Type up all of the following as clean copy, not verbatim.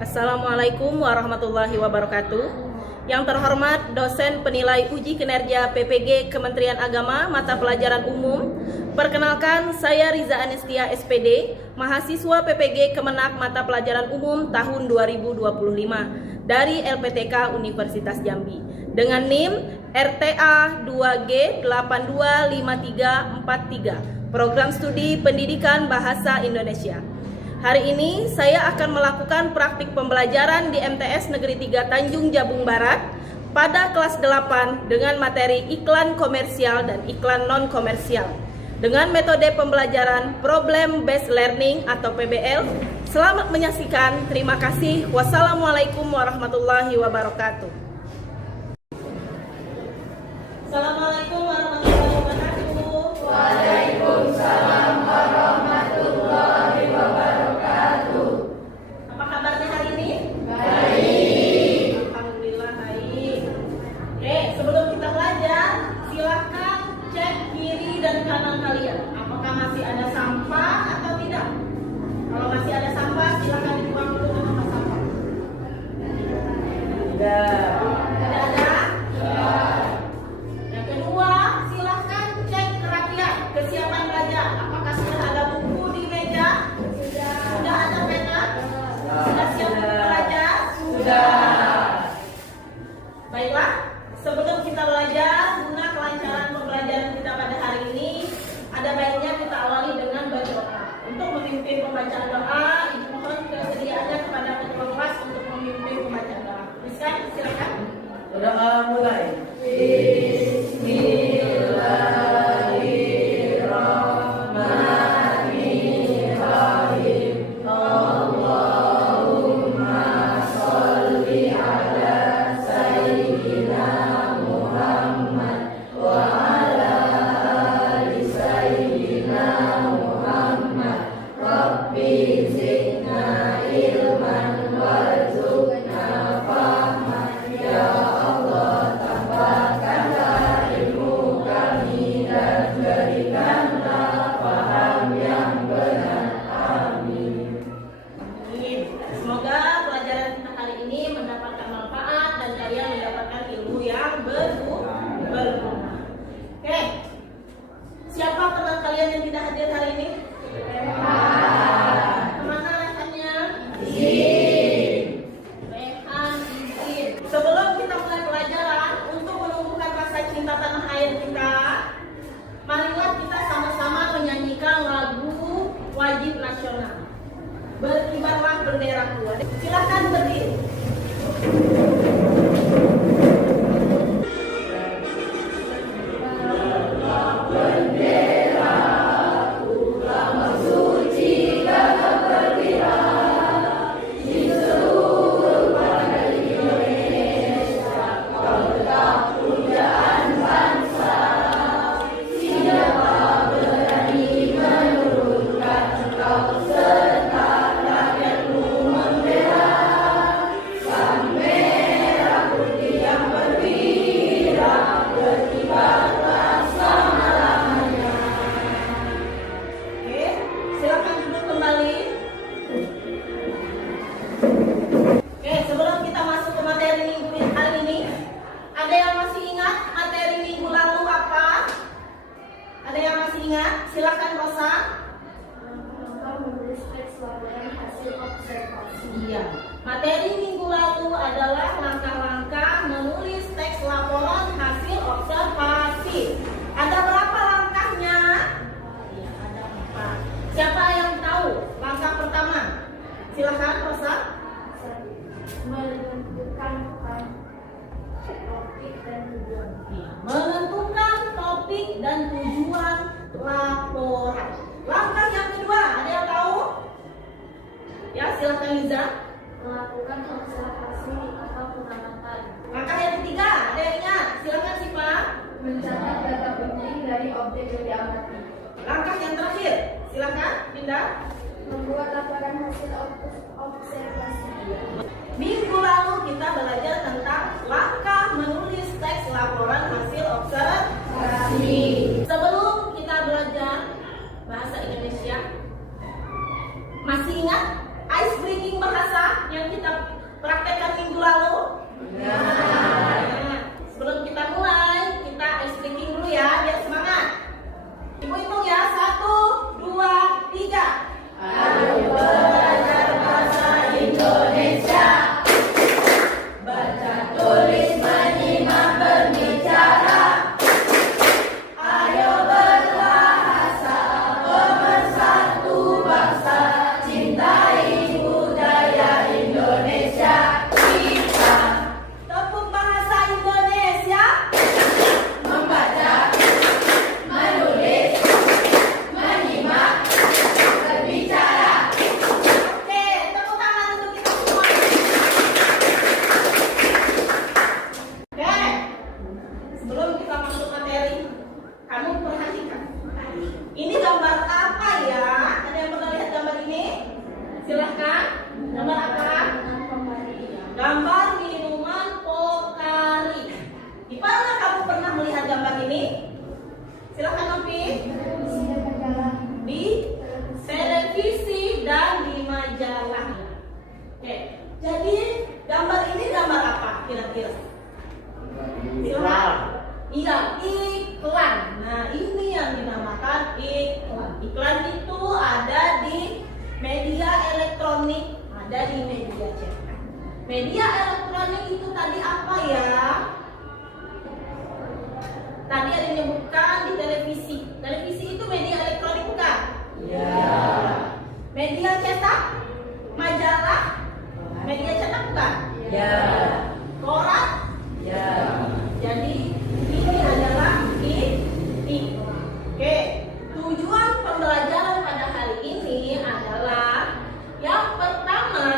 Assalamualaikum warahmatullahi wabarakatuh. Yang terhormat dosen penilai uji kinerja PPG Kementerian Agama mata pelajaran umum. Perkenalkan, saya Riza Anistia SPD, mahasiswa PPG Kemenak mata pelajaran umum tahun 2025 dari LPTK Universitas Jambi dengan NIM RTA 2G 825343, Program Studi Pendidikan Bahasa Indonesia. Hari ini saya akan melakukan praktik pembelajaran di MTS Negeri 3 Tanjung Jabung Barat pada kelas 8 dengan materi iklan komersial dan iklan non-komersial dengan metode pembelajaran Problem Based Learning atau PBL. Selamat menyaksikan. Terima kasih. Wassalamualaikum warahmatullahi wabarakatuh. Assalamualaikum warahmatullahi wabarakatuh. Waalaikumsalam warahmatullahi wabarakatuh. Apa kabarnya hari ini? Baik. Alhamdulillah baik. Oke, sebelum kita belajar, silakan cek kiri dan kanan kalian. Apakah masih ada sampah atau tidak? Kalau masih ada sampah, silakan dibuang dulu ke tempat sampah. Tidak. Tidak ada? Yang kedua, silakan cek kerapian, kesiapan belajar. Apakah sudah ada buku di meja? Sudah ada pena? Sudah siap belajar? Baiklah, sebelum kita belajar, guna kelancaran pembelajaran kita pada hari ini, ada baiknya kita awali dengan berdoa. Untuk memimpin pembacaan doa, mohon kesediaannya kepada ketua kelas untuk memimpin pembacaan doa. Bisa, silakan. Doa mulai. Bismillahirrahmanirrahim. Allahumma sholli ala sayyidina Muhammad wa ala ali sayyidina Muhammad. Rabbi zidna ilman warzuqna fahman. Ya Allah, tambahkanlah ilmu kami dan berikanlah paham yang benar. Amin. Amin. Semoga pelajaran kita hari ini mendapatkan manfaat dan kalian mendapatkan ilmu yang berguna. Oke, siapa teman kalian yang tidak hadir hari ini? Kemana rekannya? Rekan izin. Sebelum kita mulai pelajaran, untuk menumbuhkan rasa cinta tanah air kita, marilah kita sama-sama menyanyikan lagu wajib nasional. Berkibarlah benderaku. Silakan berdiri. Oke, silakan duduk kembali. Oke, sebelum kita masuk ke materi minggu hari ini, ada yang masih ingat materi minggu lalu apa? Ada yang masih ingat? Silakan Rosa. Menulis teks laporan hasil observasi. Iya. Materi minggu lalu adalah langkah-langkah menulis teks laporan hasil observasi. Ada berapa langkahnya? Iya, ada 4. Siapa yang tahu langkah pertama? Silakan Rosa. Menentukan topik dan tujuan. Iya, menentukan topik dan tujuan laporan. Langkah yang kedua, ada yang tahu? Ya, silakan Liza. Melakukan observasi atau pengamatan. Langkah yang ketiga, ada yang ingat? Silakan Sipa. Mencatat data penting dari objek yang diamati. Langkah yang terakhir, silakan Dinda. Membuat laporan hasil observasi. Minggu lalu kita belajar tentang langkah menulis teks laporan hasil observasi. Sebelum kita belajar bahasa Indonesia, masih ingat ice breaking bahasa yang kita praktekkan minggu lalu? Nah, sebelum kita mulai, kita ice breaking dulu ya, biar semangat. Ibu hitung ya, 1, 2, 3. Ayo belajar bahasa Indonesia. Baca, tulis, menyimak, berbicara. Ayo berbahasa, pemersatu bangsa. Cintai budaya Indonesia kita. Tepuk bahasa Indonesia. Membaca, menulis, menyimak, berbicara. Oke, tepuk tangan untuk kita semua. Oke, sebelum kita masuk materi, kamu perhatikan. Ini gambar apa ya? Ada yang pernah lihat gambar ini? Silahkan. Gambar apa? Gambar minuman Pocari. Di mana kamu pernah melihat gambar ini? Silahkan Novi. Di televisi dan di majalah. Oke, jadi gambar ini gambar apa kira-kira? Silahkan. Iya, iklan. Nah, ini yang dinamakan iklan. Iklan itu ada di media elektronik, ada di media cetak. Media elektronik itu tadi apa ya? Tadi ada yang menyebutkan di televisi. Televisi itu media elektronik bukan? Ya. Media cetak, majalah, media cetak bukan? Ya. Koran. Ya. Jadi ini adalah iklan. Oke, tujuan pembelajaran pada hari ini adalah yang pertama,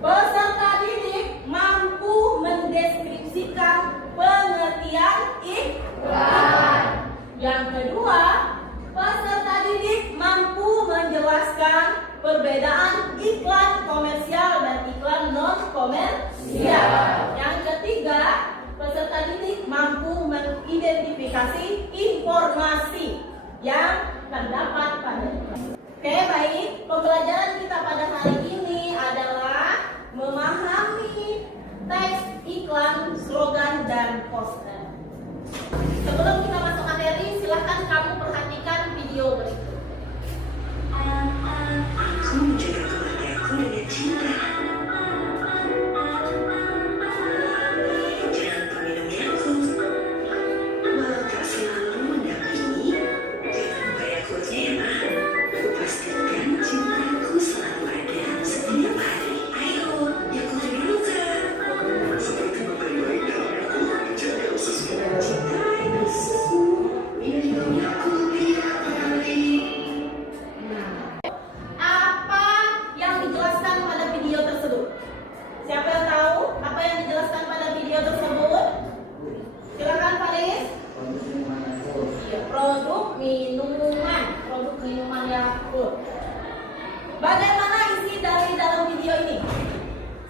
peserta didik mampu mendeskripsikan pengertian iklan. Yang kedua, peserta didik mampu menjelaskan perbedaan iklan komersial dan iklan non komersial. Yang ketiga, peserta didik mampu mengidentifikasi informasi yang terdapat pada iklan. Oke, baik. Pembelajaran kita pada hari ini adalah memahami teks iklan, slogan, dan poster. Sebelum kita masuk materi, silahkan kamu perhatikan video berikut. Aku menjaga keluargaku dengan cinta. Jangan kau minumi aku, walau tak selalu mendampingi. Dengan upayaku rela, ku pastikan cintaku selalu ada setiap hari. Ayo, ya ku dulu kan. Seperti memberi bayi dalam aku menjaga ususmu. Cintai ususmu, lindungi aku biar kembali. Apa yang dijelaskan pada video tersebut? Siapa yang tahu apa yang dijelaskan pada video tersebut? Silakan Faris. Iya, produk minuman Yakult. Bagaimana isi dari dalam video ini?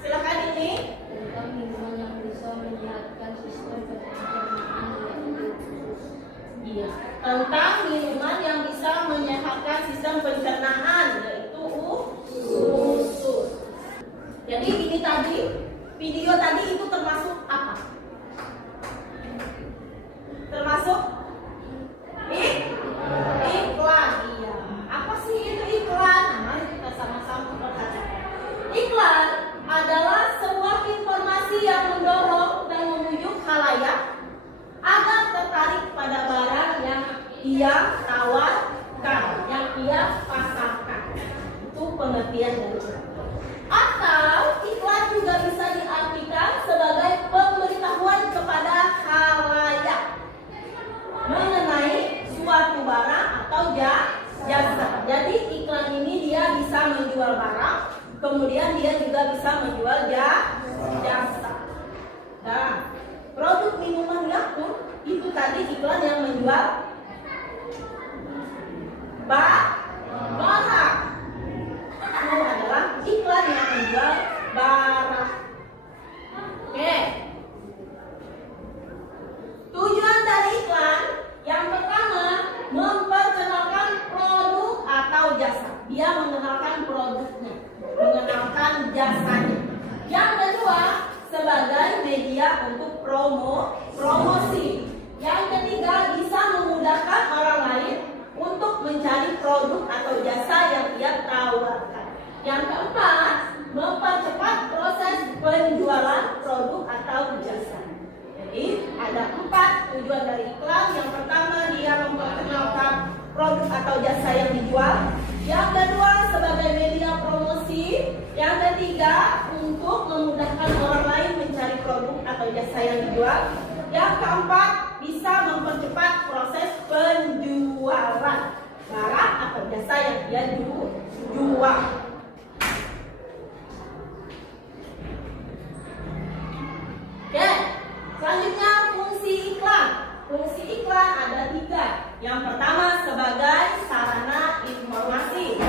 Silakan ini. Tentang minuman yang bisa menyehatkan sistem pencernaan yaitu susu. Iya, tentang minuman yang bisa menyehatkan sistem pencernaan yaitu susu. Jadi ini tadi, video tadi itu termasuk apa? Termasuk iklan. Iya. Apa sih itu iklan? Nah, mari kita sama-sama perhatikan. Iklan adalah sebuah informasi yang mendorong dan membujuk khalayak agar tertarik pada barang yang ia tawarkan, yang ia pasarkan. Itu pengertian dari iklan. Atau iklan juga bisa diartikan sebagai pemberitahuan kepada khalayak mengenai suatu barang atau jasa. Jadi iklan ini dia bisa menjual barang, kemudian dia juga bisa menjual jasa. Nah, produk minuman Yakult itu tadi iklan yang menjual barang. Itu adalah iklan yang menjual barang. Oke. Tujuan dari iklan yang pertama, memperkenalkan jasanya. Yang kedua, sebagai media untuk promosi. Yang ketiga, bisa memudahkan orang lain untuk mencari produk atau jasa yang ia tawarkan. Yang keempat, mempercepat proses penjualan produk atau jasa. Jadi ada 4 tujuan dari iklan. Yang pertama, dia memperkenalkan produk atau jasa yang dijual. Yang kedua, sebagai media promosi. Yang ketiga, untuk memudahkan orang lain mencari produk atau jasa yang dijual. Yang keempat, bisa mempercepat proses penjualan barang atau jasa yang dia jual. Oke, selanjutnya fungsi iklan. Fungsi iklan ada 3. Yang pertama, sebagai sarana informasi.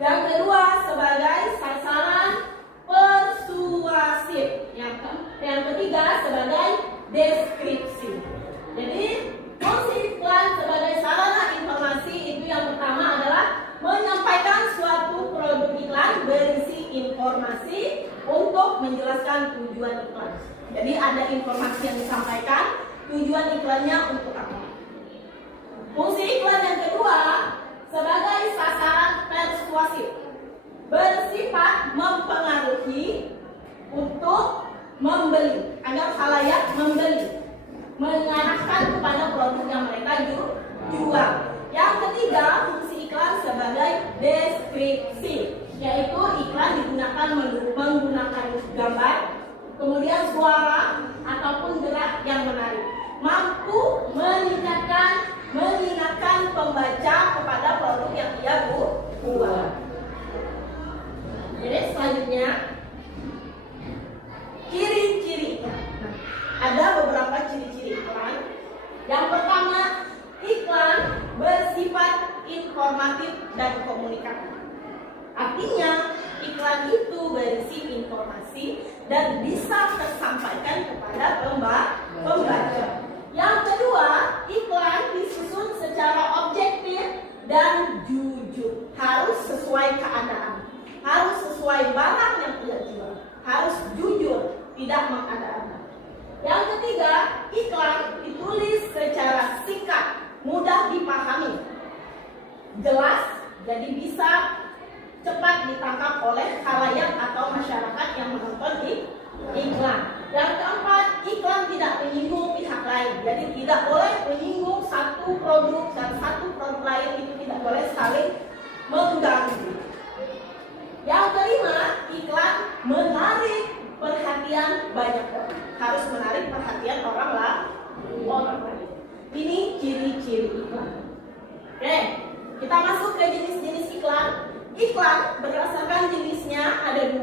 Yang kedua, sebagai sasaran persuasif. Yang ketiga, sebagai deskripsi. Jadi, fungsi iklan sebagai sarana informasi itu yang pertama adalah menyampaikan suatu produk iklan berisi informasi untuk menjelaskan tujuan iklan. Jadi ada informasi yang disampaikan, tujuan iklannya untuk apa. Fungsi iklan yang kedua sebagai sasaran persuasif, bersifat mempengaruhi untuk membeli, agar khalayak membeli, mengarahkan kepada produk yang mereka jual. Yang ketiga, fungsi iklan sebagai deskripsi, yaitu iklan digunakan menggunakan gambar, kemudian suara ataupun gerak yang menarik, mampu mengingatkan pembaca kepada produk yang ia buat. Jadi selanjutnya, ciri-ciri. Ada beberapa ciri-ciri iklan. Yang pertama, iklan bersifat informatif dan komunikatif. Artinya, iklan itu berisi informasi dan bisa tersampaikan kepada pembaca. Yang kedua, iklan disusun secara objektif dan jujur. Harus sesuai keadaan, harus sesuai barang yang ia jual, harus jujur, tidak mengada-ada. Yang ketiga, iklan ditulis secara singkat, mudah dipahami, jelas, jadi bisa cepat ditangkap oleh khalayak atau masyarakat yang menonton iklan. Yang keempat, iklan tidak menyinggung pihak lain, jadi tidak boleh menyinggung satu produk dan satu produk lain, itu tidak boleh saling mengganggu. Yang kelima, iklan menarik perhatian banyak orang, harus menarik perhatian orang lain. Ini ciri-ciri iklan. Oke, kita masuk ke jenis-jenis iklan. Iklan berdasarkan jenisnya ada 2,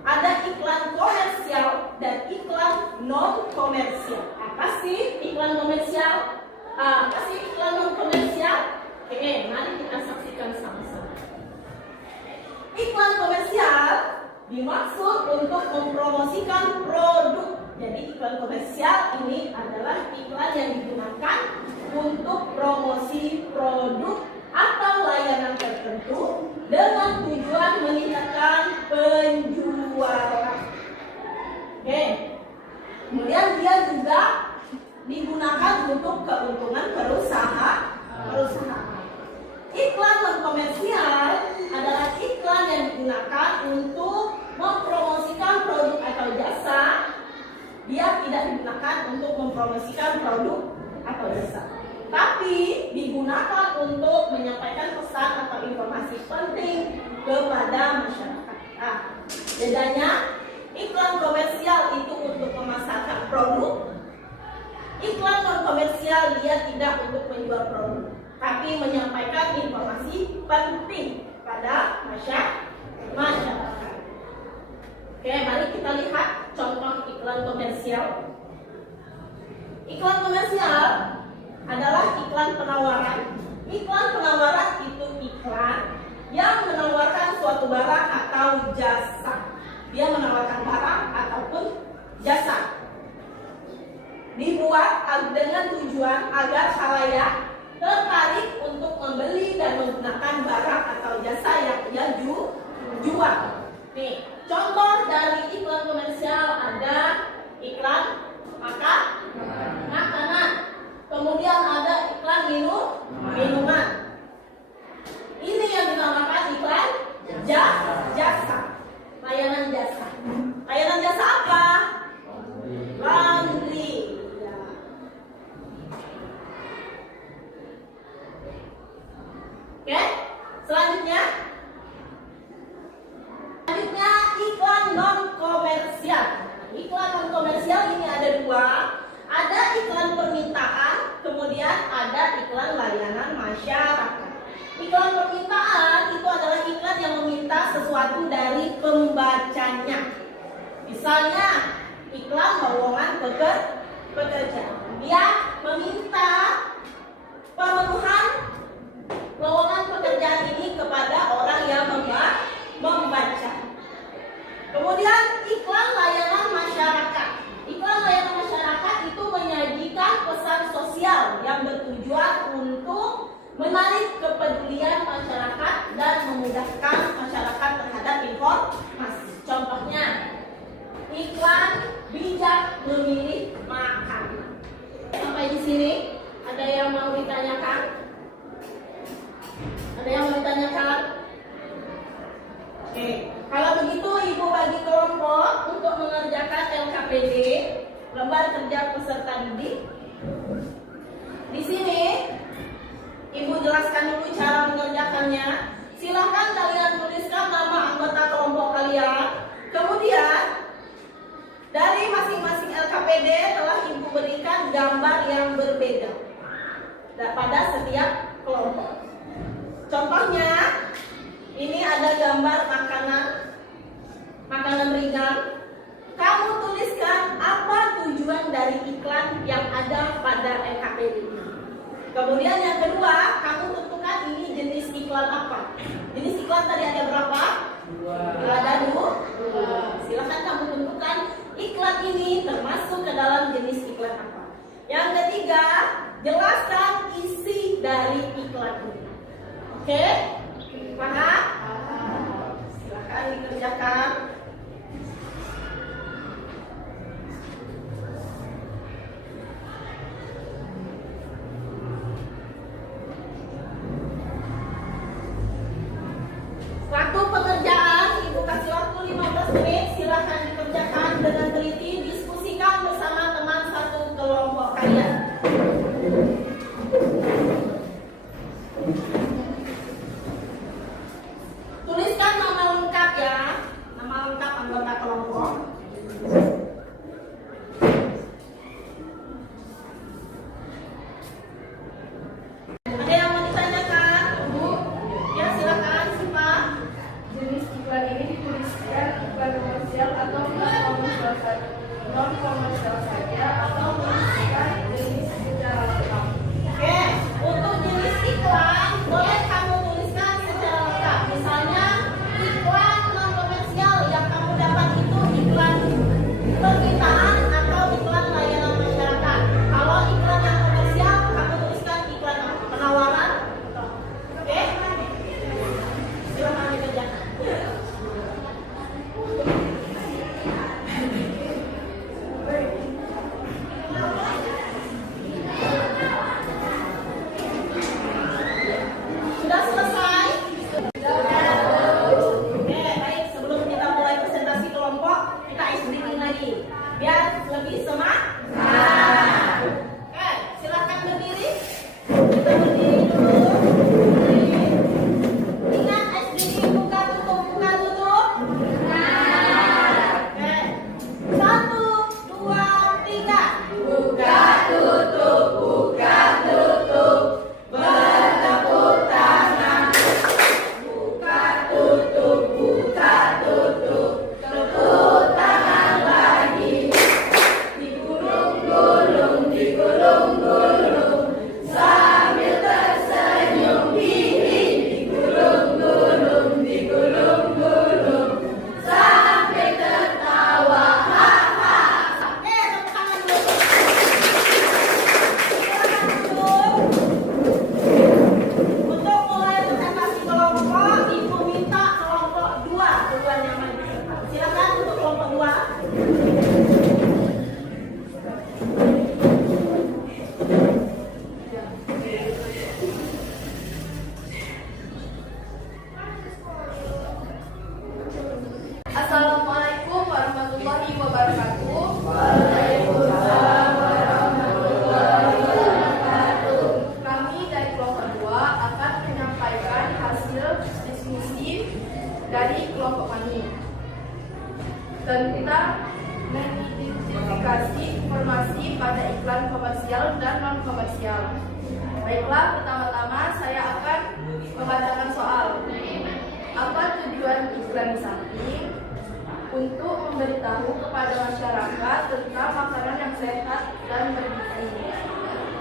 ada iklan komersial dan iklan non komersial. Apa sih iklan komersial? Apa sih iklan non komersial? Oke, mari kita saksikan sama-sama. Iklan komersial dimaksud untuk mempromosikan produk. Jadi iklan komersial ini adalah iklan yang digunakan untuk promosi produk atau layanan tertentu dengan tujuan meningkatkan penjualan. Oke. Kemudian dia juga digunakan untuk keuntungan perusahaan. Iklan non komersial adalah iklan yang digunakan untuk mempromosikan produk atau jasa. Dia tidak digunakan untuk mempromosikan produk atau jasa, tapi digunakan untuk menyampaikan pesan atau informasi penting kepada masyarakat. Bedanya, iklan komersial itu untuk memasarkan produk. Iklan non komersial dia tidak untuk menjual produk, tapi menyampaikan informasi penting pada masyarakat. Oke, mari kita lihat contoh iklan komersial. Iklan komersial adalah iklan penawaran. Iklan penawaran itu iklan yang menawarkan suatu barang atau jasa. Dia menawarkan barang ataupun jasa. Dibuat dengan tujuan agar khalayak tertarik untuk membeli dan menggunakan barang atau jasa yang ia jual. Nih, contoh dari iklan komersial ada iklan makanan. Kemudian ada iklan minuman. Ini yang dinamakan iklan jasa. Layanan jasa. Layanan jasa apa? Laundry. Ya. Oke, selanjutnya iklan non komersial. Iklan non komersial ini ada dua. Ada iklan permintaan, kemudian ada iklan layanan masyarakat. Iklan permintaan itu adalah iklan yang meminta sesuatu dari pembacanya. Misalnya iklan lowongan pekerja. Dia meminta pemenuhan lowongan pekerjaan ini kepada orang yang membaca. Kemudian iklan layanan masyarakat. Iklan layanan masyarakat itu menyajikan pesan sosial yang bertujuan untuk menarik kepedulian masyarakat dan memudahkan masyarakat terhadap informasi. Contohnya, iklan bijak memilih makanan. Sampai di sini, ada yang mau ditanyakan? Ada yang mau ditanyakan? Oke, kalau begitu Ibu bagi kelompok untuk mengerjakan LKPD, lembar kerja peserta didik. Di sini Ibu jelaskan dulu cara mengerjakannya. Silakan kalian tuliskan nama anggota kelompok kalian. Kemudian dari masing-masing LKPD telah Ibu berikan gambar yang berbeda pada setiap kelompok. Contohnya, ini ada gambar makanan ringan. Kamu tuliskan apa tujuan dari iklan yang ada pada LKPD ini. Kemudian yang kedua, kamu tentukan ini jenis iklan apa. Jenis iklan tadi ada berapa? 2. Ada 2. Silakan kamu tentukan iklan ini termasuk ke dalam jenis iklan apa. Yang ketiga, jelaskan isi dari iklan ini. Oke? Paham? Silakan dikerjakan. Waktu pengerjaan, Ibu kasih waktu 15 menit. Silakan dikerjakan dengan teliti. Diskusikan bersama teman satu kelompok kalian. Tuliskan nama lengkap ya. Nama lengkap anggota kelompok. Ada yang mau ditanyakan, Bu? Ya, silakan, Sipa. Jenis iklan ini dituliskan iklan komersial atau non komersial saja atau menuliskan jenis iklan komersial dan non komersial. Baiklah, pertama-tama saya akan membacakan soal. Apa tujuan iklan di samping? Untuk memberitahu kepada masyarakat tentang makanan yang sehat dan bergizi.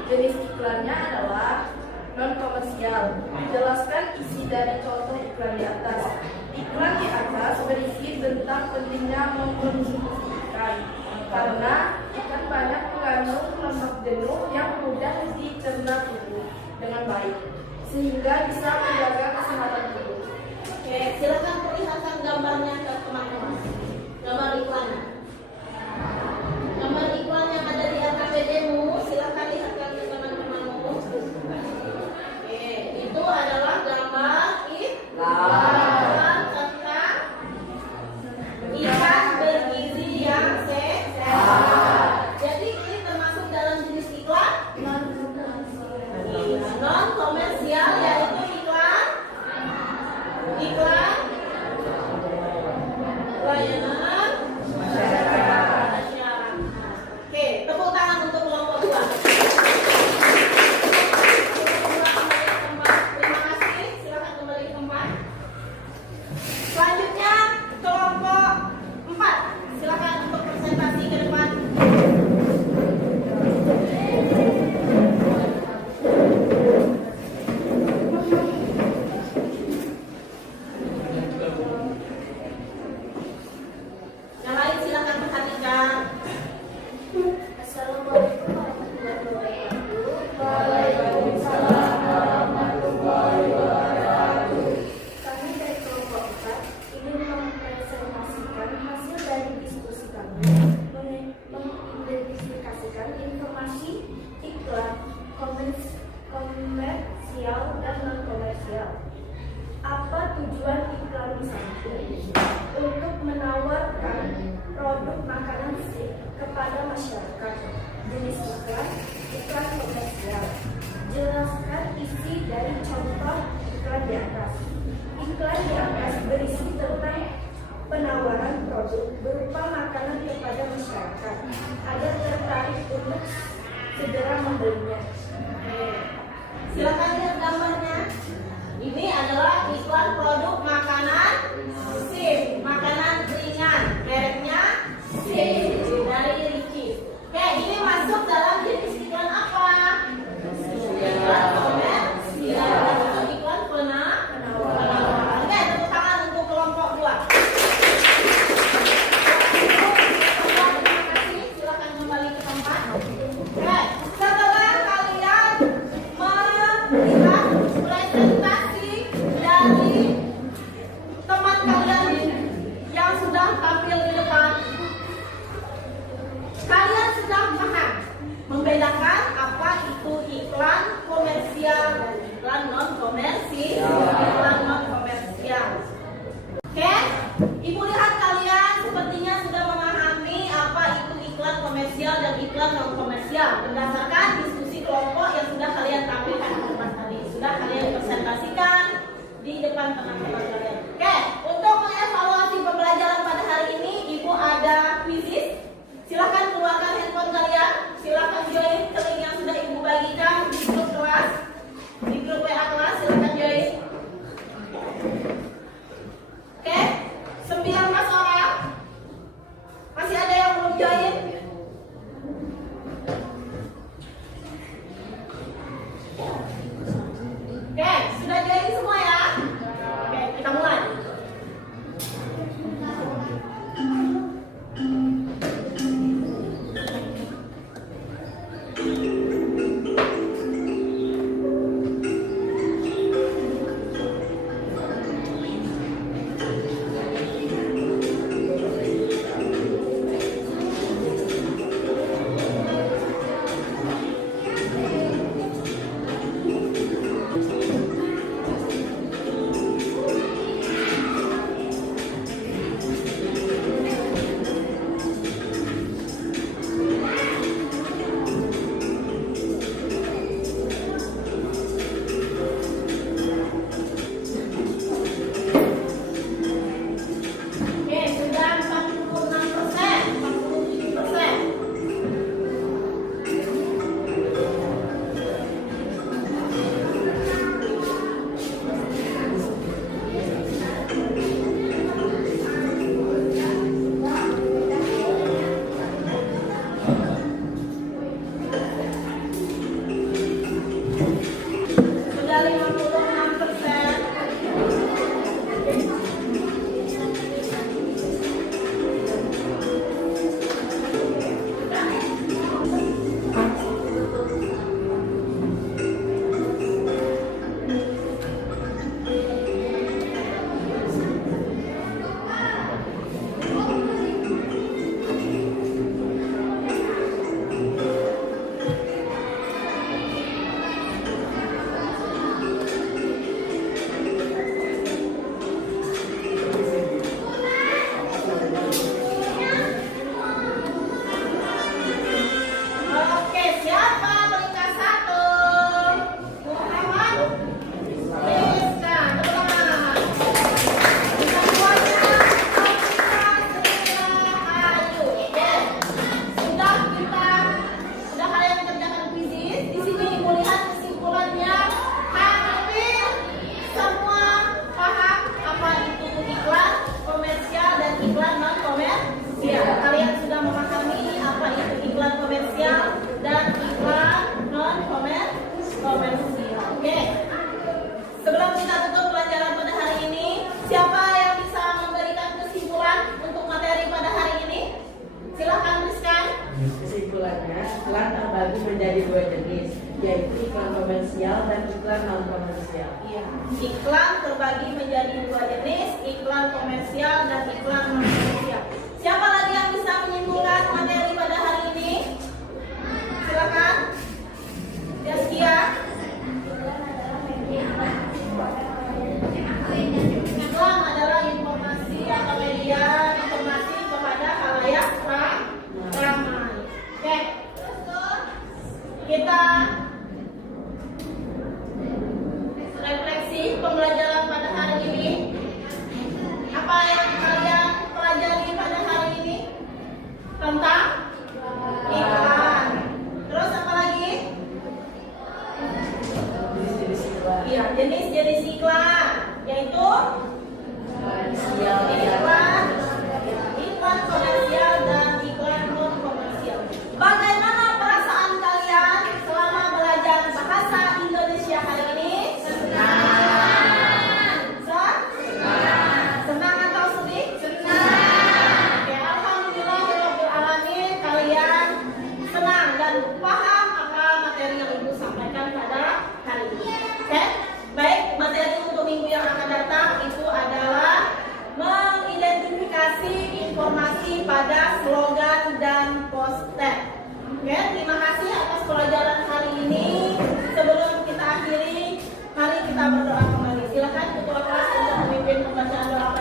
Jenis iklannya adalah non komersial. Jelaskan isi dari contoh iklan di atas. Iklan di atas berisi tentang pentingnya mengkonsumsi ikan, karena ikan banyak mengandung lemak jenuh yang mudah dicerna tubuh dengan baik, sehingga bisa menjaga kesehatan tubuh. Oke, silakan perlihatkan gambarnya ke teman-teman. Gambar iklannya. Gambar iklan yang ada di LKPD-mu, silakan lihatkan ke teman-temanmu. Oke, itu adalah gambar iklan tentang ikan bergizi yang sehat. Jadi ini termasuk dalam jenis iklan non komersial, yaitu iklan layanan masyarakat. Oke, tepuk tangan untuk kelompok 2. Terima kasih, silakan kembali ke tempat. Selanjutnya kelompok 4, silakan untuk presentasi ke depan. Yang lain silakan perhatikan. Assalamualaikum warahmatullahi wabarakatuh. Waalaikumsalam warahmatullahi wabarakatuh. Kami dari kelompok 4 ingin mempresentasikan hasil dari diskusi kami mengidentifikasikan informasi iklan komersial dan non komersial. Apa tujuan iklan di samping? Untuk menawarkan produk makanan kepada masyarakat. Jenis iklan komersial. Jelaskan isi dari contoh iklan di atas. Iklan di atas berisi tentang penawaran produk berupa makanan kepada masyarakat agar tertarik untuk segera membelinya. Silakan lihat gambarnya. Ini adalah iklan produk makanan SIM, makanan ringan, mereknya SIM dari Ricky. Oke, ini masuk dalam jenis iklan apa? Iklan komersial atau iklan penawaran. Oke, tepuk tangan untuk kelompok 2. Terima kasih, silakan kembali ke tempat. Oke, setelah kalian melihat presentasi dari teman kalian yang sudah tampil di depan, kalian sudah paham membedakan apa itu iklan komersial dan iklan non komersial. Oke, ibu lihat kalian sepertinya sudah memahami apa itu iklan komersial dan iklan non komersial berdasarkan diskusi kelompok yang sudah kalian tampilkan di depan tadi, sudah kalian presentasikan di depan teman-teman kalian. Oke, untuk mengevaluasi pembelajaran pada hari ini, ibu ada quizzes. Silakan keluarkan handphone kalian, silakan join ke link yang sudah ibu bagikan di grup kelas, di grup WA kelas, silakan join. Oke, 19 orang. Masih ada yang belum join? Oke, sudah join semua ya? Oke, kita mulai. terbagi menjadi dua jenis, yaitu iklan komersial dan iklan non komersial. Iya. Iklan terbagi menjadi dua jenis, iklan komersial dan iklan non komersial. Siapa lagi yang bisa menyimpulkan materi pada hari ini? Silakan. Yazkia. Iklan adalah informasi atau media informasi kepada khalayak ramai. Oke. Kita refleksi pembelajaran pada hari ini. Apa yang kalian pelajari pada hari ini? Tentang iklan. Terus apa lagi? Jenis-jenis iklan. Iya, jenis-jenis iklan, yaitu iklan komersial dan iklan non komersial. Bagaimana perasaan kalian selama belajar bahasa Indonesia hari ini? Senang atau sedih? Senang. Oke, alhamdulillah alamin kalian senang dan paham apa materi yang Ibu sampaikan pada hari ini. Oke, baik, materi untuk minggu yang akan datang itu adalah mengidentifikasi informasi pada slogan dan poster. Oke, terima kasih atas pelajaran hari ini. Sebelum kita akhiri, mari kita berdoa kembali. Silakan ketua kelas untuk memimpin pembacaan doa.